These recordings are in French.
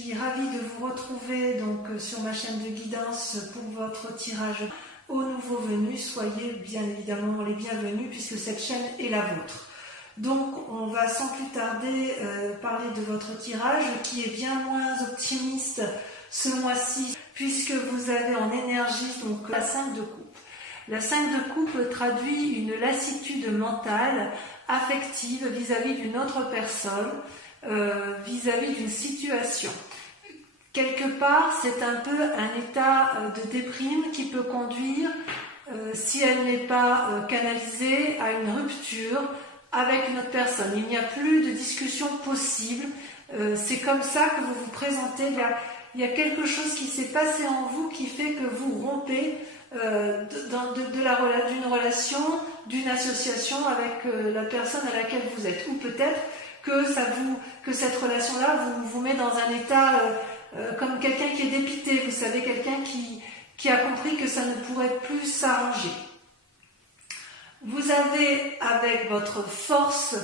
suis ravie de vous retrouver donc sur ma chaîne de guidance pour votre tirage aux nouveaux venus. Soyez bien évidemment les bienvenus puisque cette chaîne est la vôtre. Donc on va sans plus tarder parler de votre tirage qui est bien moins optimiste ce mois-ci puisque vous avez en énergie donc la 5 de coupe. La 5 de coupe traduit une lassitude mentale, affective vis-à-vis d'une autre personne, vis-à-vis d'une situation. Quelque part, c'est un peu un état de déprime qui peut conduire, si elle n'est pas canalisée, à une rupture avec une autre personne. Il n'y a plus de discussion possible. C'est comme ça que vous vous présentez. Il y a quelque chose qui s'est passé en vous qui fait que vous rompez d'une relation, d'une association avec la personne à laquelle vous êtes. Ou peut-être que cette relation-là vous met dans un état comme quelqu'un qui est dépité, vous savez, quelqu'un qui a compris que ça ne pourrait plus s'arranger. Vous avez, avec votre force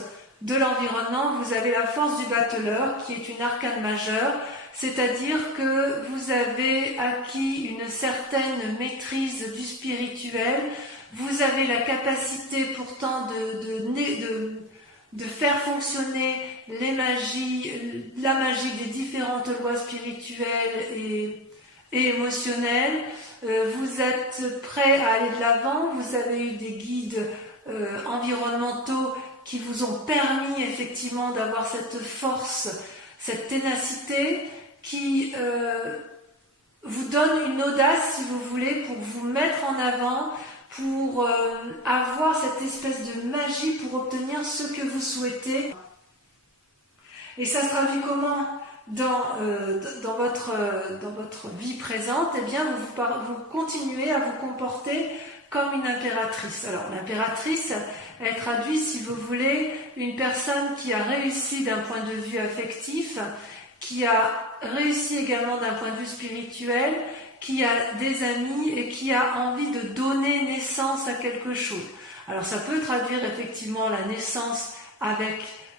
de l'environnement, vous avez la force du battleur, qui est une arcane majeure, c'est-à-dire que vous avez acquis une certaine maîtrise du spirituel, vous avez la capacité pourtant de faire fonctionner la magie des différentes lois spirituelles et émotionnelles. Vous êtes prêt à aller de l'avant, vous avez eu des guides environnementaux qui vous ont permis effectivement d'avoir cette force, cette ténacité qui vous donne une audace, si vous voulez, pour vous mettre en avant, pour avoir cette espèce de magie pour obtenir ce que vous souhaitez. Et ça se traduit comment dans votre vie présente? Eh bien, vous continuez à vous comporter comme une impératrice. Alors, l'impératrice, elle traduit, si vous voulez, une personne qui a réussi d'un point de vue affectif, qui a réussi également d'un point de vue spirituel, qui a des amis et qui a envie de donner naissance à quelque chose. Alors ça peut traduire effectivement la naissance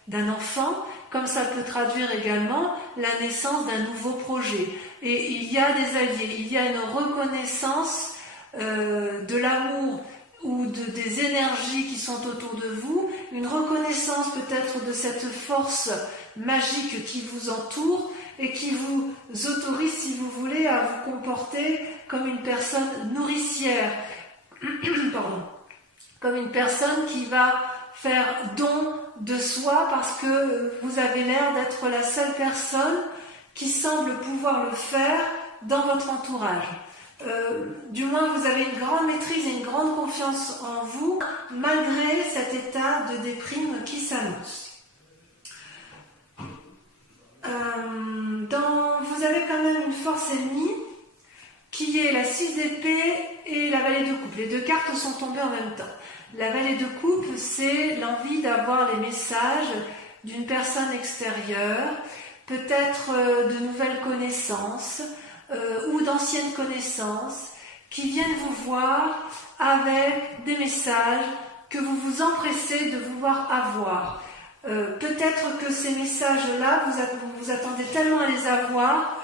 d'un enfant, comme ça peut traduire également la naissance d'un nouveau projet. Et il y a des alliés, il y a une reconnaissance de l'amour ou des énergies qui sont autour de vous, une reconnaissance peut-être de cette force magique qui vous entoure et qui vous autorise, si vous voulez, à vous comporter comme une personne nourricière, pardon, comme une personne qui va faire don de soi parce que vous avez l'air d'être la seule personne qui semble pouvoir le faire dans votre entourage. Du moins, vous avez une grande maîtrise et une grande confiance en vous, malgré cet état de déprime qui s'annonce. Vous avez quand même une force ennemie qui est la 6 d'épée et la vallée de coupe. Les deux cartes sont tombées en même temps. La vallée de coupe, c'est l'envie d'avoir les messages d'une personne extérieure, peut-être de nouvelles connaissances ou d'anciennes connaissances qui viennent vous voir avec des messages que vous vous empressez de vouloir avoir. Peut-être que ces messages-là, vous attendez tellement à les avoir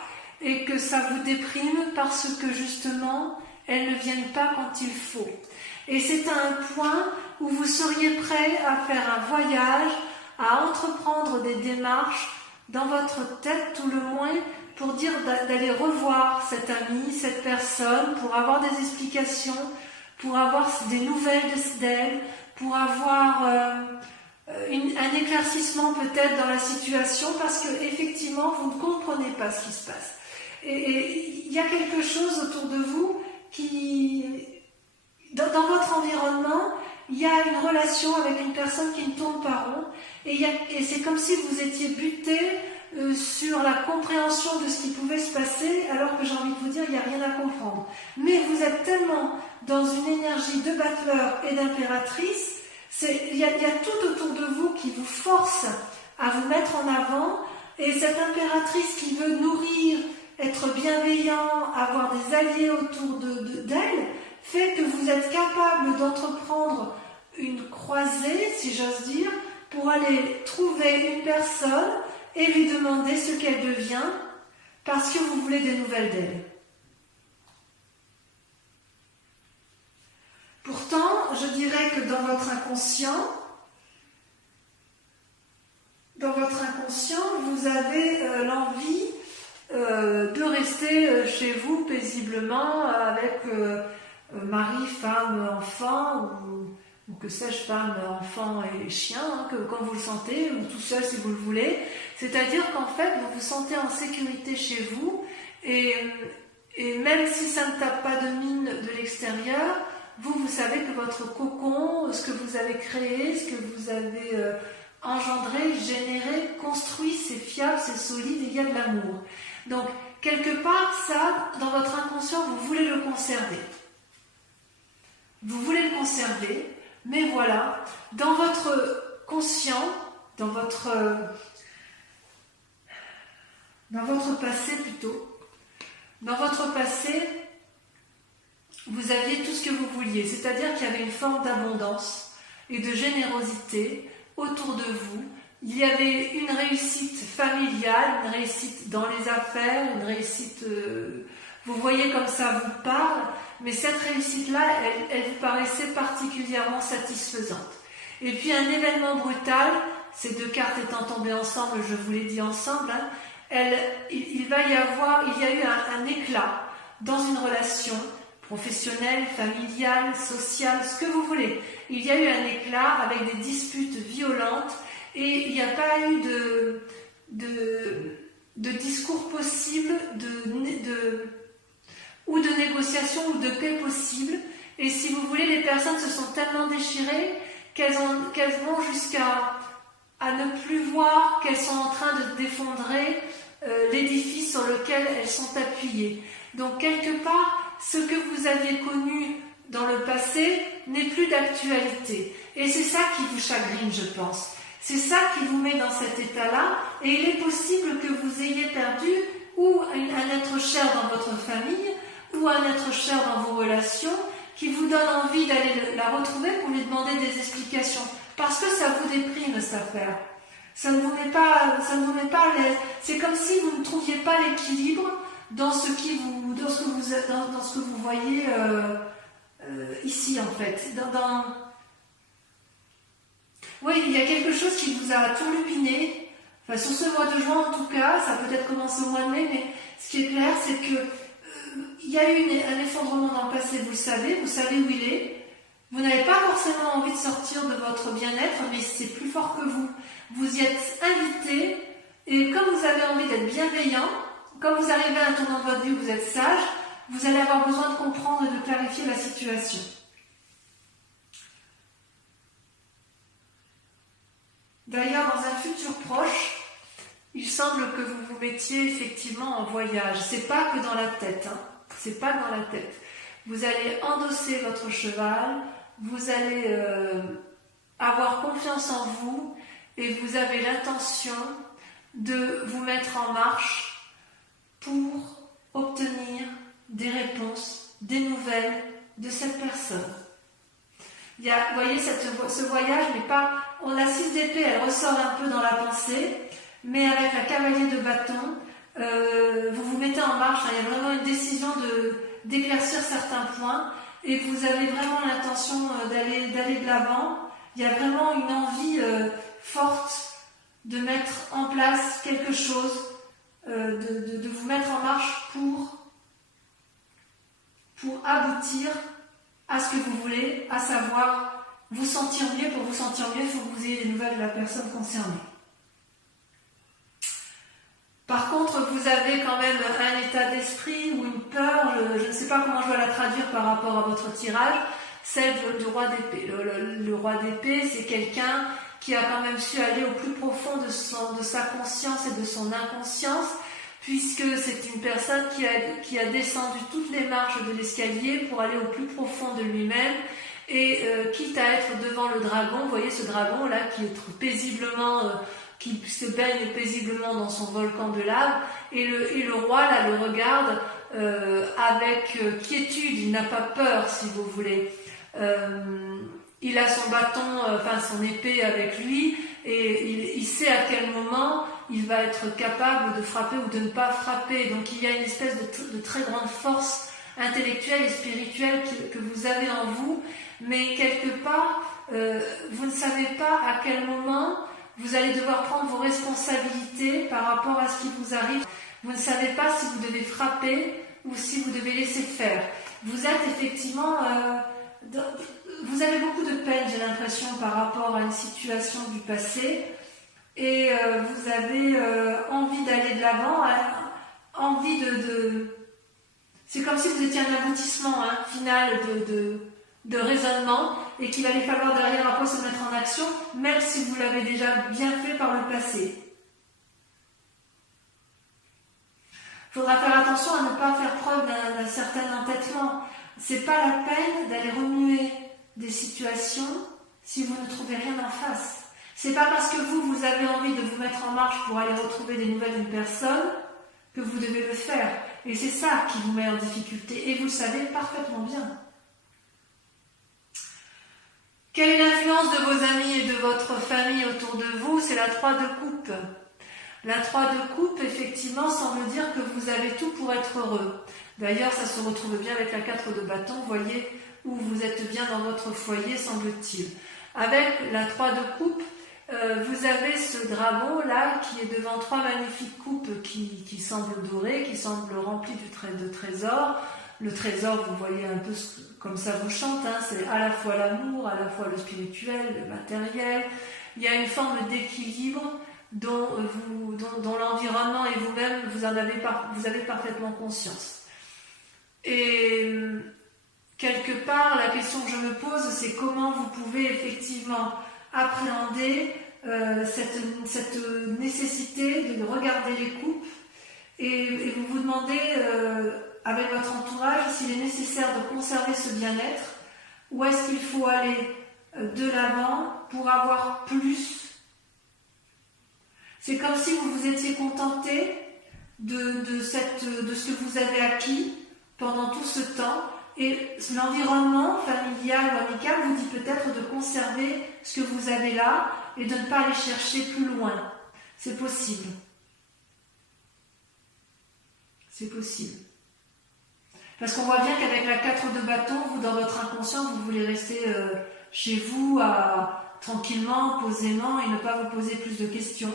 et que ça vous déprime parce que justement, elles ne viennent pas quand il faut. Et c'est à un point où vous seriez prêt à faire un voyage, à entreprendre des démarches dans votre tête tout le moins pour dire d'aller revoir cet ami, cette personne, pour avoir des explications, pour avoir des nouvelles d'elle, pour avoir un éclaircissement peut-être dans la situation parce que effectivement vous ne comprenez pas ce qui se passe. Et il y a quelque chose autour de vous qui, dans votre environnement, il y a une relation avec une personne qui ne tourne pas rond et c'est comme si vous étiez buté sur la compréhension de ce qui pouvait se passer alors que j'ai envie de vous dire, il n'y a rien à comprendre. Mais vous êtes tellement dans une énergie de battleur et d'impératrice. Il y a tout autour de vous qui vous force à vous mettre en avant et cette impératrice qui veut nourrir, être bienveillant, avoir des alliés autour d'elle fait que vous êtes capable d'entreprendre une croisée, si j'ose dire, pour aller trouver une personne et lui demander ce qu'elle devient parce que vous voulez des nouvelles d'elle. Pourtant, je dirais que dans votre inconscient, vous avez l'envie de rester chez vous paisiblement avec mari, femme, enfant, ou que sais-je, femme, enfant et chien, hein, comme vous le sentez, ou tout seul si vous le voulez. C'est-à-dire qu'en fait, vous vous sentez en sécurité chez vous, et même si ça ne tape pas de mine de l'extérieur, vous savez que votre cocon, ce que vous avez créé, ce que vous avez engendré, généré, construit, c'est fiable, c'est solide, et il y a de l'amour. Donc, quelque part, ça, dans votre inconscient, vous voulez le conserver. Vous voulez le conserver, mais voilà, dans votre conscient, dans votre passé plutôt, dans votre passé, vous aviez tout ce que vous vouliez, c'est-à-dire qu'il y avait une forme d'abondance et de générosité autour de vous. Il y avait une réussite familiale, une réussite dans les affaires, une réussite, vous voyez comme ça vous parle, mais cette réussite-là, elle vous paraissait particulièrement satisfaisante. Et puis un événement brutal, ces deux cartes étant tombées ensemble, je vous l'ai dit ensemble, hein, il y a eu un éclat dans une relation professionnelle, familiale, sociale, ce que vous voulez. Il y a eu un éclat avec des disputes violentes et il n'y a pas eu de discours possible, ou de négociation ou de paix possible. Et si vous voulez, les personnes se sont tellement déchirées qu'elles vont jusqu'à ne plus voir qu'elles sont en train de défendrer l'édifice sur lequel elles sont appuyées. Donc quelque part, ce que vous aviez connu dans le passé n'est plus d'actualité. Et c'est ça qui vous chagrine, je pense. C'est ça qui vous met dans cet état-là. Et il est possible que vous ayez perdu ou un être cher dans votre famille, ou un être cher dans vos relations, qui vous donne envie d'aller la retrouver pour lui demander des explications. Parce que ça vous déprime, cette affaire. Ça ne vous met pas à l'aise. C'est comme si vous ne trouviez pas l'équilibre dans ce que vous voyez ici, en fait. Oui, il y a quelque chose qui vous a turlupiné. Enfin, sur ce mois de juin, en tout cas, ça peut être commencé au mois de mai, mais ce qui est clair, c'est que il y a eu un effondrement dans le passé, vous savez où il est. Vous n'avez pas forcément envie de sortir de votre bien-être, mais c'est plus fort que vous. Vous y êtes invité, et comme vous avez envie d'être bienveillant, comme vous arrivez à un tournant de votre vie où vous êtes sage, vous allez avoir besoin de comprendre et de clarifier la situation. D'ailleurs, dans un futur proche, il semble que vous vous mettiez effectivement en voyage. C'est pas que dans la tête, hein. C'est pas dans la tête. Vous allez endosser votre cheval, vous allez avoir confiance en vous et vous avez l'intention de vous mettre en marche pour obtenir des réponses, des nouvelles de cette personne. Il y a, vous voyez, ce voyage, mais pas. La 6 d'épée, elle ressort un peu dans la pensée, mais avec la cavalier de bâton, vous vous mettez en marche. Hein, il y a vraiment une décision d'éclaircir certains points, et vous avez vraiment l'intention d'aller de l'avant. Il y a vraiment une envie forte de mettre en place quelque chose, de vous mettre en marche pour aboutir à ce que vous voulez, à savoir vous sentir mieux. Pour vous sentir mieux, il faut que vous ayez des nouvelles de la personne concernée. Par contre, vous avez quand même un état d'esprit ou une peur, je ne sais pas comment je dois la traduire par rapport à votre tirage, celle du roi d'épée. Le roi d'épée, c'est quelqu'un qui a quand même su aller au plus profond de sa conscience et de son inconscience, puisque c'est une personne qui a descendu toutes les marches de l'escalier pour aller au plus profond de lui-même, et quitte à être devant le dragon, vous voyez ce dragon-là qui est paisiblement, qui se baigne paisiblement dans son volcan de lave, et le roi là le regarde avec quiétude, il n'a pas peur si vous voulez. Il a son bâton, son épée avec lui, et il sait à quel moment il va être capable de frapper ou de ne pas frapper. Donc il y a une espèce de très grande force intellectuelle et spirituelle que vous avez en vous, mais quelque part, vous ne savez pas à quel moment vous allez devoir prendre vos responsabilités par rapport à ce qui vous arrive. Vous ne savez pas si vous devez frapper ou si vous devez laisser faire. Vous êtes effectivement... vous avez beaucoup de peine, j'ai l'impression, par rapport à une situation du passé, et vous avez envie d'aller de l'avant, envie de... C'est comme si vous étiez un aboutissement final de raisonnement, et qu'il allait falloir derrière après se mettre en action, même si vous l'avez déjà bien fait par le passé. Il faudra faire attention à ne pas faire preuve d'un certain entêtement. C'est pas la peine d'aller remuer des situations si vous ne trouvez rien en face. C'est pas parce que vous avez envie de vous mettre en marche pour aller retrouver des nouvelles d'une personne que vous devez le faire. Et c'est ça qui vous met en difficulté. Et vous le savez parfaitement bien. Quelle est l'influence de vos amis et de votre famille autour de vous? C'est la 3 de coupe. La 3 de coupe, effectivement, semble dire que vous avez tout pour être heureux. D'ailleurs, ça se retrouve bien avec la 4 de bâton. Vous voyez où vous êtes bien dans votre foyer, semble-t-il. Avec la 3 de coupe, vous avez ce dragon là qui est devant 3 magnifiques coupes qui semblent dorées, qui semblent remplies de trésors. Le trésor, vous voyez un peu comme ça vous chante, c'est à la fois l'amour, à la fois le spirituel, le matériel. Il y a une forme d'équilibre dont l'environnement et vous-même, vous avez parfaitement conscience. Et quelque part, la question que je me pose, c'est comment vous pouvez effectivement appréhender cette nécessité de regarder les coupes et vous vous demandez avec votre entourage s'il est nécessaire de conserver ce bien-être ou est-ce qu'il faut aller de l'avant pour avoir plus. C'est comme si vous vous étiez contenté de ce que vous avez acquis pendant tout ce temps. Et l'environnement familial ou amical vous dit peut-être de conserver ce que vous avez là et de ne pas aller chercher plus loin. C'est possible. C'est possible. Parce qu'on voit bien qu'avec la 4 de bâton, vous, dans votre inconscient, vous voulez rester chez vous tranquillement, posément et ne pas vous poser plus de questions.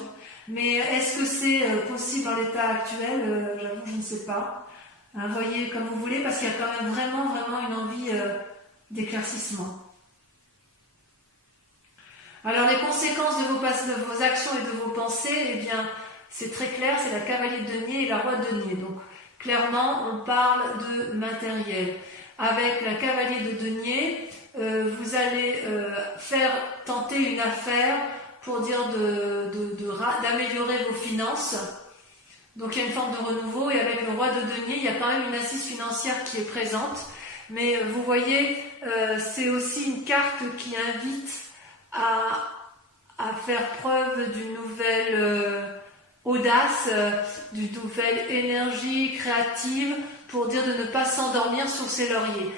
Mais est-ce que c'est possible dans l'état actuel? J'avoue, je ne sais pas. Voyez comme vous voulez, parce qu'il y a quand même vraiment une envie d'éclaircissement. Alors les conséquences de vos actions et de vos pensées, eh bien, c'est très clair, c'est la cavalier de denier et la roi de denier. Donc, clairement, on parle de matériel. Avec la cavalier de denier, vous allez tenter une affaire pour dire d'améliorer vos finances. Donc il y a une forme de renouveau, et avec le roi de denier, il y a quand même une assise financière qui est présente. Mais vous voyez, c'est aussi une carte qui invite à faire preuve d'une nouvelle audace, d'une nouvelle énergie créative, pour dire de ne pas s'endormir sur ses lauriers.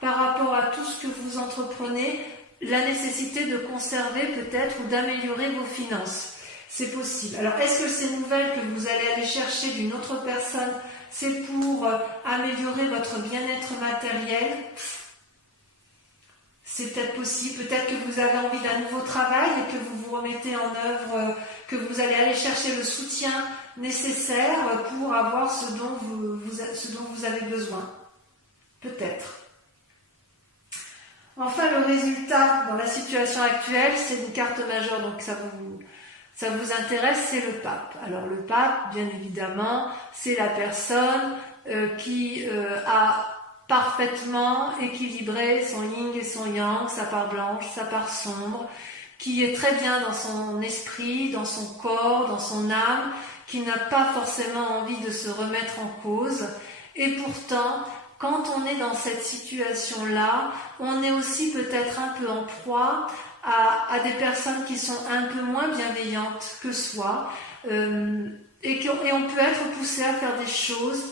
Par rapport à tout ce que vous entreprenez, la nécessité de conserver peut-être ou d'améliorer vos finances. C'est possible. Alors, est-ce que ces nouvelles que vous allez aller chercher d'une autre personne, c'est pour améliorer votre bien-être matériel? C'est peut-être possible. Peut-être que vous avez envie d'un nouveau travail et que vous vous remettez en œuvre, que vous allez aller chercher le soutien nécessaire pour avoir ce dont vous avez besoin. Peut-être. Enfin, le résultat dans la situation actuelle, c'est une carte majeure, donc ça vous intéresse, c'est le pape. Alors le pape, bien évidemment, c'est la personne qui a parfaitement équilibré son yin et son yang, sa part blanche, sa part sombre, qui est très bien dans son esprit, dans son corps, dans son âme, qui n'a pas forcément envie de se remettre en cause. Et pourtant, quand on est dans cette situation-là, on est aussi peut-être un peu en proie à des personnes qui sont un peu moins bienveillantes que soi, et on peut être poussé à faire des choses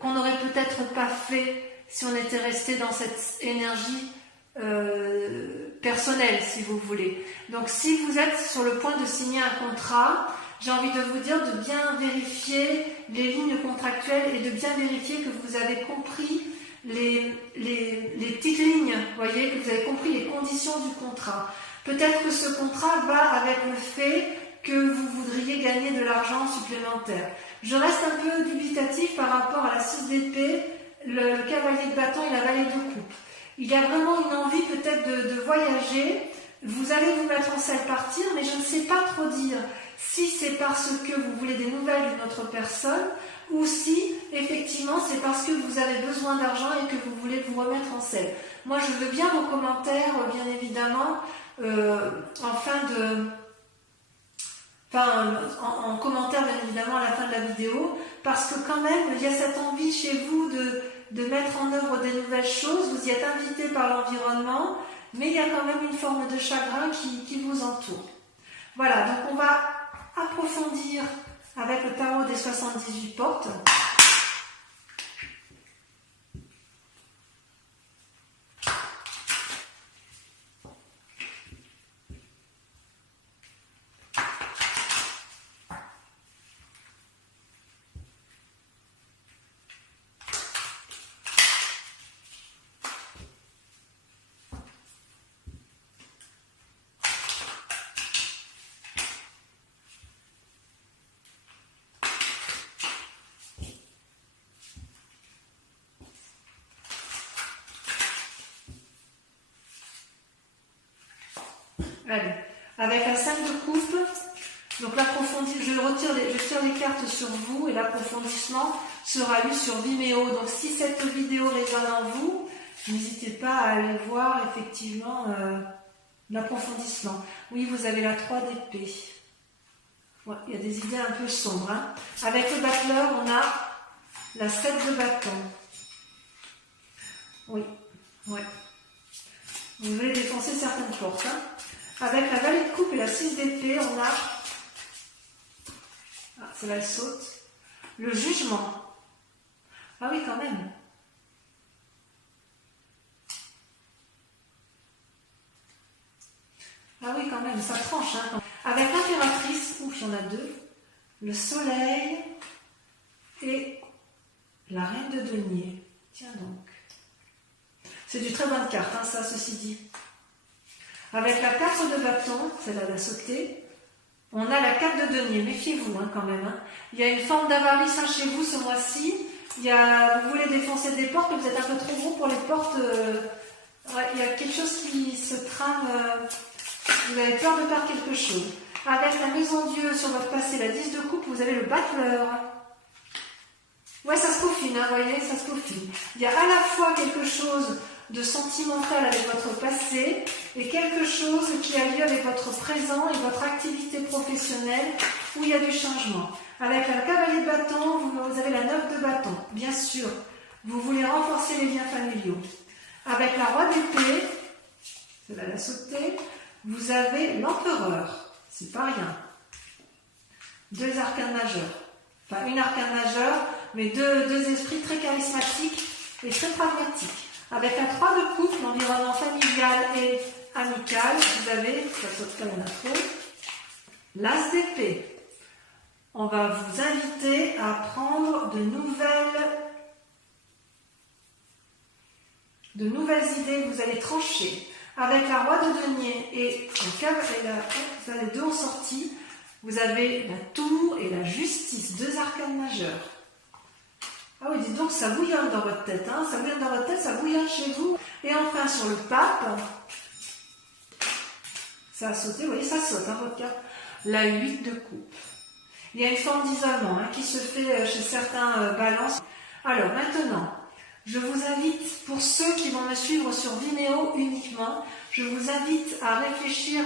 qu'on n'aurait peut-être pas fait si on était resté dans cette énergie personnel, si vous voulez. Donc si vous êtes sur le point de signer un contrat, j'ai envie de vous dire de bien vérifier les lignes contractuelles et de bien vérifier que vous avez compris les petites lignes, voyez, que vous avez compris les conditions du contrat. Peut-être que ce contrat va avec le fait que vous voudriez gagner de l'argent supplémentaire. Je reste un peu dubitatif par rapport à la 6 d'épée, le cavalier de bâton et la vallée de coupe. Il y a vraiment une envie peut-être de voyager. Vous allez vous mettre en selle partir, mais je ne sais pas trop dire si c'est parce que vous voulez des nouvelles d'une autre personne ou si effectivement c'est parce que vous avez besoin d'argent et que vous voulez vous remettre en selle. Moi je veux bien vos commentaires, bien évidemment, en commentaire bien évidemment à la fin de la vidéo, parce que quand même il y a cette envie chez vous de mettre en œuvre des nouvelles choses, vous y êtes invité par l'environnement, mais il y a quand même une forme de chagrin qui vous entoure. Voilà, donc on va approfondir avec le tarot des 78 portes. Allez, avec la 5 de coupe, donc l'approfondissement, je tire les cartes sur vous et l'approfondissement sera lu sur Vimeo. Donc si cette vidéo résonne en vous, n'hésitez pas à aller voir effectivement l'approfondissement. Oui, vous avez la 3 d'épée. Ouais, il y a des idées un peu sombres. Hein. Avec le battleur, on a la 7 de bâton. Oui, ouais. Vous voulez défoncer certaines portes. Hein. Avec la vallée de coupe et la 6 d'épée, on a, c'est là elle saute, le jugement. Ah oui, quand même. Ah oui, quand même, ça tranche. Hein. Avec l'impératrice, ouf, il y en a deux, le soleil et la reine de denier. Tiens donc. C'est du très bonne carte, hein, ça, ceci dit. Avec la 4 de bâton, celle-là elle a sauté, on a la 4 de denier. Méfiez-vous hein, quand même. Hein. Il y a une forme d'avarice hein, chez vous ce mois-ci. Vous voulez défoncer des portes, mais vous êtes un peu trop gros pour les portes. Ouais, il y a quelque chose qui se trame. Vous avez peur de perdre quelque chose. Avec la maison Dieu sur votre passé, la 10 de coupe, vous avez le battleur. Ouais, ça se peaufine, hein, vous voyez, ça se peaufine. Il y a à la fois quelque chose de sentimental avec votre passé et quelque chose qui a lieu avec votre présent et votre activité professionnelle où il y a du changement. Avec la cavalier de bâton, vous avez la 9 de bâton. Bien sûr, vous voulez renforcer les liens familiaux. Avec la roi d'épée, celle-là l'a sauté, vous avez l'empereur. C'est pas rien. Deux arcanes majeurs. Enfin, une arcane majeure, mais deux esprits très charismatiques et très pragmatiques. Avec la 3 de coupe, l'environnement familial et amical, vous avez, ça saute pas, il y en a trop, l'as d'épée. On va vous inviter à prendre de nouvelles idées, vous allez trancher. Avec la roi de denier et les deux en sortie, vous avez la tour et la justice, deux arcanes majeurs. Ah oui, dites donc, ça bouillonne dans votre tête, hein, ça bouillonne dans votre tête, ça bouillonne chez vous. Et enfin, sur le pape, ça a sauté, vous voyez, ça saute, hein, votre carte. La 8 de coupe. Il y a une forme d'isolement hein, qui se fait chez certains balances. Alors, maintenant, je vous invite, pour ceux qui vont me suivre sur Vimeo uniquement, je vous invite à réfléchir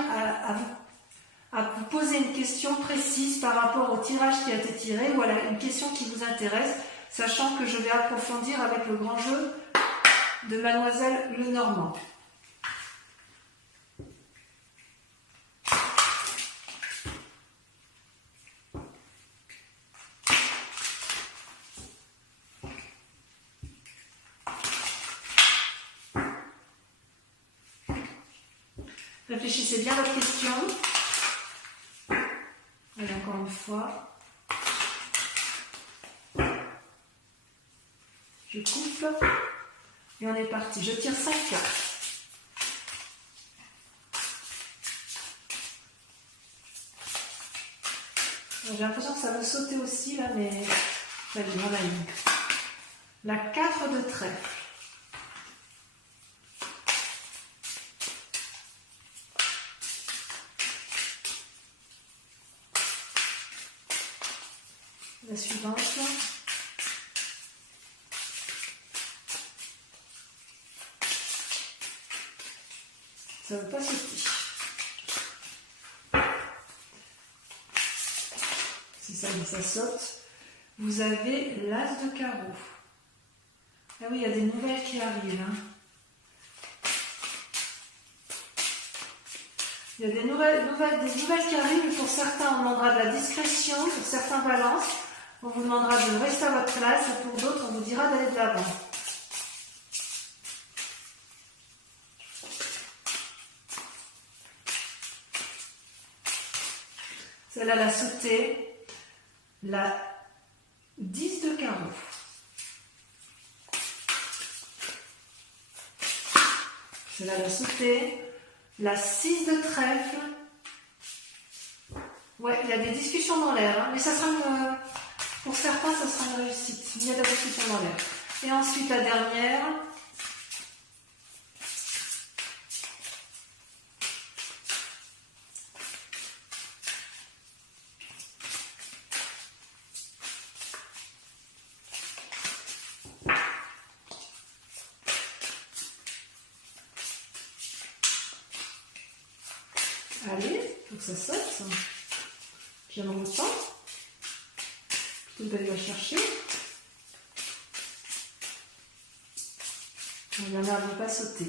à vous poser une question précise par rapport au tirage qui a été tiré ou à une question qui vous intéresse, sachant que je vais approfondir avec le grand jeu de Mademoiselle Lenormand. Réfléchissez bien à votre question. Allez, encore une fois. Je coupe. Et on est parti. Je tire 5 cartes. J'ai l'impression que ça veut sauter aussi là, mais ça y est, on a eu. La 4 de trèfle. La suivante. Ça ne veut pas sauter. Si ça, ça saute. Vous avez l'as de carreau. Ah oui, il y a des nouvelles qui arrivent. Hein. Il y a des nouvelles qui arrivent. Pour certains, on demandera de la discrétion. Pour certains balances, on vous demandera de rester à votre place. Et pour d'autres, on vous dira d'aller de l'avant. Celle-là, la sautée. La 10 de carreau. Celle-là, la sautée. La 6 de trèfle. Ouais, il y a des discussions dans l'air, hein, mais ça sera pour certains, ça sera une réussite. Il y a de la discussion dans l'air. Et ensuite, la dernière. Allez, il faut que ça saute. Ça. Puis on reprend. Plutôt d'aller la chercher. La mère ne veut pas sauter.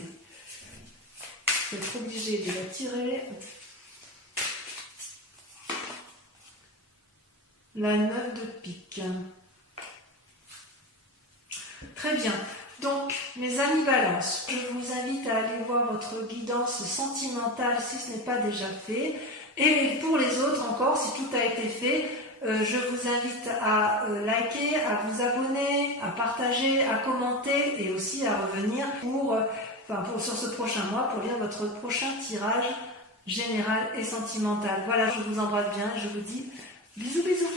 Vous êtes obligé de la tirer. La 9 de pique. Très bien. Donc, mes amis Balance, je vous invite à aller voir votre guidance sentimentale si ce n'est pas déjà fait. Et pour les autres encore, si tout a été fait, je vous invite à liker, à vous abonner, à partager, à commenter et aussi à revenir sur ce prochain mois pour lire votre prochain tirage général et sentimental. Voilà, je vous embrasse bien et je vous dis bisous bisous.